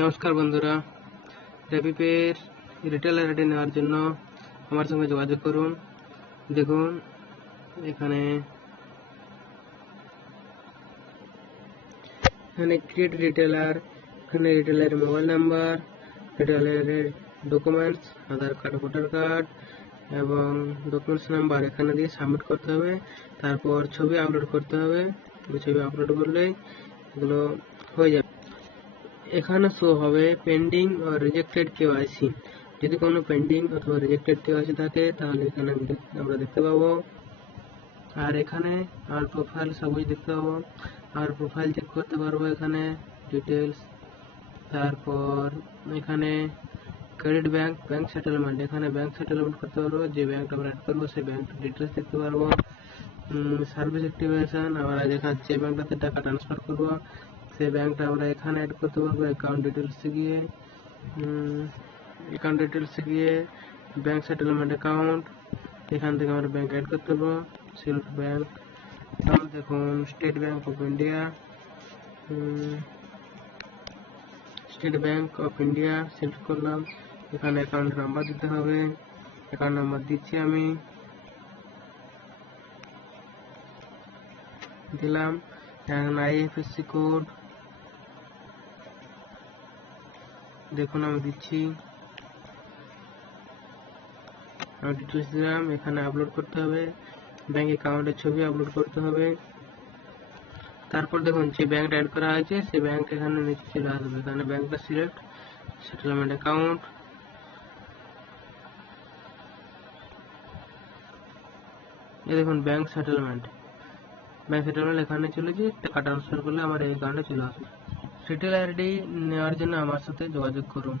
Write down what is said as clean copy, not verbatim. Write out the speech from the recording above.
নমস্কার বন্ধুরা, রবিপের retail ID নেওয়ার জন্য আমার সঙ্গে যোগাযোগ করুন। দেখুন এখানে ক্রিয়েট রিটেলার, এখানে রিটেলারের মোবাইল নাম্বার, রিটেলারের ডকুমেন্টস, আধার কার্ড, ভোটার কার্ড এবং ডকুমেন্টস নাম্বার এখানে দিয়ে সাবমিট করতে হবে। তারপর ছবি আপলোড করতে হবে। ছবি আপলোড করলেই এগুলো হয়ে যাবে। এখানে শো হবে পেন্ডিং ও রিজেক্টেড কেওয়াইসি। যদি কোনো পেন্ডিং অথবা রিজেক্টেড কেওয়াইসি থাকে তাহলে এখানে আমরা দেখতে পাবো। আর এখানে আমার প্রোফাইল সবই দেখতে পাবো। আর প্রোফাইল চেক করতে পারবো এখানে ডিটেলস। তারপর এখানে ক্রেডিট ব্যাংক সেটেলমেন্ট, এখানে ব্যাংক সেটেলমেন্ট করতে পারবো। যে ব্যাংকটা আমরা অ্যাড করবো সেই ব্যাংক ডিটেলস দেখতে পারবো। সার্ভিস অ্যাক্টিভেশন, আমরা যেখানে যে ব্যাংকটাতে টাকা ট্রান্সফার করবো সেই ব্যাংকটা আমরা এখানে অ্যাড করতে পারবো। অ্যাকাউন্ট ডিটেলসে গিয়ে ব্যাংক সেটেলমেন্ট অ্যাকাউন্ট, এখান থেকে আমরা ব্যাংক অ্যাড করতে পারবো। সিলেক্ট ব্যাংক, দেখুন state bank of India, select করলাম। এখানে অ্যাকাউন্ট নাম্বার দিতে হবে, অ্যাকাউন্ট নাম্বার দিচ্ছি আমি, দিলাম। এখন আইএফএসসি কোড দেখুন আমি দিচ্ছি, আমি ডিটেলস দিলাম। এখানে আপলোড করতে হবে, ব্যাংক অ্যাকাউন্টের ছবি আপলোড করতে হবে। তারপর দেখুন যে ব্যাংকটা অ্যাড করা হয়েছে সেই ব্যাংক এখানে নিচে চলে আসবে। এখানে ব্যাংকটা সিলেক্ট, সেটেলমেন্ট অ্যাকাউন্ট, এই দেখুন ব্যাংক সেটেলমেন্ট এখানে চলে গিয়ে টাকা ট্রান্সফার করলে আমার এই অ্যাকাউন্টে চলে আসবে। রিটেল আইডি নেওয়ার জন্য আমার সাথে যোগাযোগ করুন।